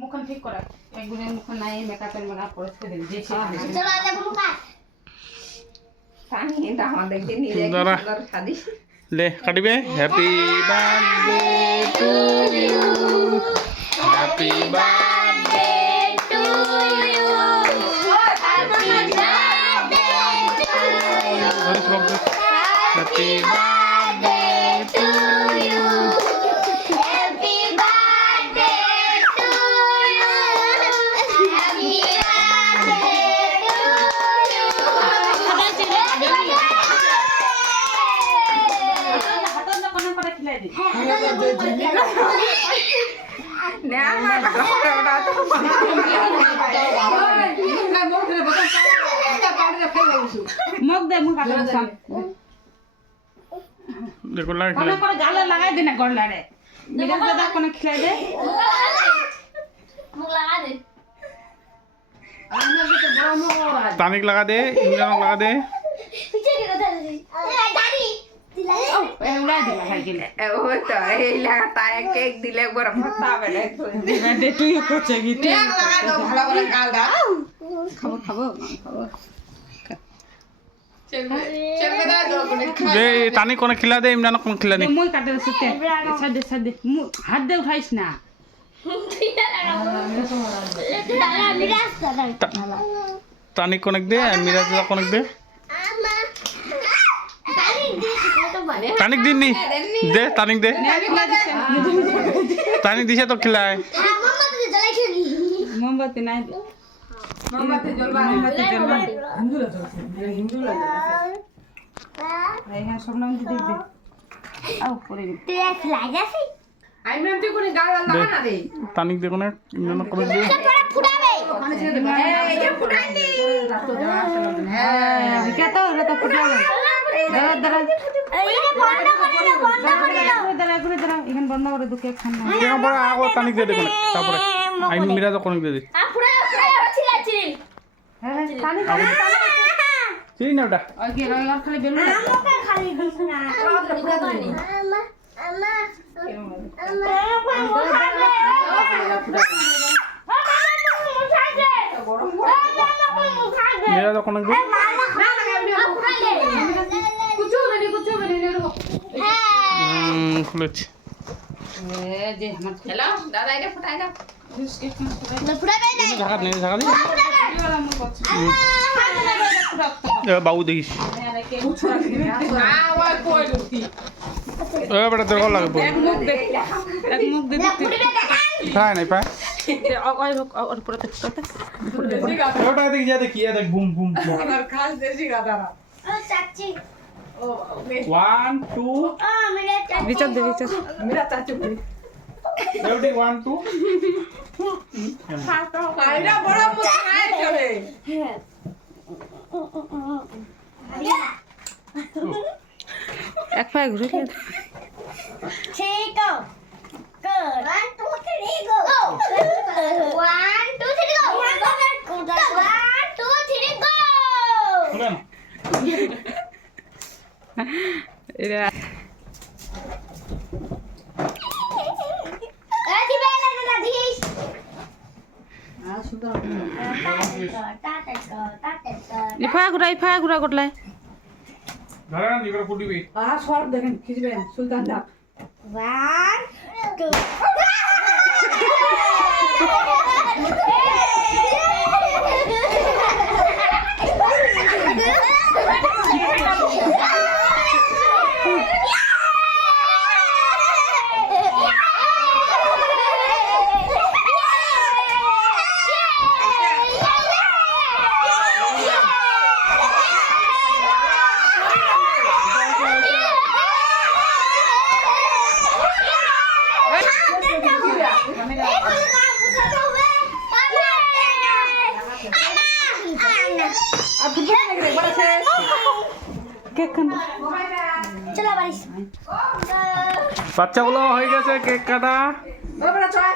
মুখন ঠিক করা একগুণের মুখন নাই মেকআপের মালা পরিষ্কার দিন যে চলো আলে বুলু কাট পানি দাও দেখতে নিয়ে দাঁড়া। সুন্দর শাদি ले काटिबे happy birthday to you happy birthday to you happy birthday to you happy birthday to you happy birthday to you happy হাতটা কোন করে খিলাই দি না আমার ওটা তো মুখ দে মুখ হাতে সাম देखो लाइट কোন করে গালে লাগাই দে না গড়লারে মিরাজ দাদা কোন খিলাই দে मुंह लगा दे टॉनिक लगा दे इंजन लगा दे पीछे की कथा दे दादी ও উড়াই দিলা খাই গেলে ও তো এই লাগাতার কেক দিলে একবার ফটা বেলে দে তুই কোচে গিতে কেক লাগা দাও ভালো করে কালটা খাবো খাবো খাবো চলবে দাও দো করে दे टॉनिक कोने खिला दे इमरान कोने खिला दे মই কাটে সুতে সাদে সাদে হাত দে উঠাইস না दादा मिराज दादा टॉनिक कोने दे मिराज कोने दे दादी दे तो बने टॉनिक दिन नहीं दे टॉनिक दे टॉनिक दिशा तो खिलाए मम्मा तो जलाई खेली মোমবাতি নাই মোমবাতি জ্বলবা মোমবাতি জ্বলবা এই হ্যাঁ সব নাম দিতে দে আও পরে দে तेरा फ्लाई जैसे আই মেম তুই কোনি গাল লাগা না রে टॉनिक दे कोने इमरान कोने दे थोड़ा फुटावे এই যে ফুটাই দি হ্যাঁ কে তো রে তো ফুটাবে দাঁড়া দাঁড়া ये बंद कर दो बंद कर दो দাঁড়া করে দাঁড়া এখানে বন্ধ করে দুকে খান না केना बड़ा आगो टॉनिक दे दे कोने तारপরে आई मिराज कोने दे दे आ फुटा छिला छिल হ্যাঁ পানি পানি চিনি না ওটা ওকে রই আর খালি বেলুন আমাকে খালি ঘুষনা আম্মা আম্মা मिराज कोने दे খুলেছি এ যে আমার হ্যালো দাদা এটা ফুটাই দাও ঢাকা নেই ঢাকা দি বাবু দেখিস ওই কই লুকি এ বেটা তোর লাগে বল এক মুখ দে দিতে খায় নাই পায় ওর পুরো তো ওটা দেখি যা দেখি দেখ বুম বুম আমার খাস দেশি গাদা चाची ও 1 2 मेरे चाची বিচার দে বিচার মেরা চাচু কই রেডি 1 2 আইরা বড় মুখ নাই চলে এক পায়ে ঘুরে ठीक हो good 1 2 3 go 1 2 3 go 1 2 3 go শুনেন এরা Adi bela na dish. Ifa ঘুরা করলাই ধরে না নিগর ফুটিবি সব দেখেন খিচবেন সুলতান দা 1 2 কেক খান चला बारिश বাচ্চাগুলো হয়ে গেছে কেক কাটা ও বড় চয়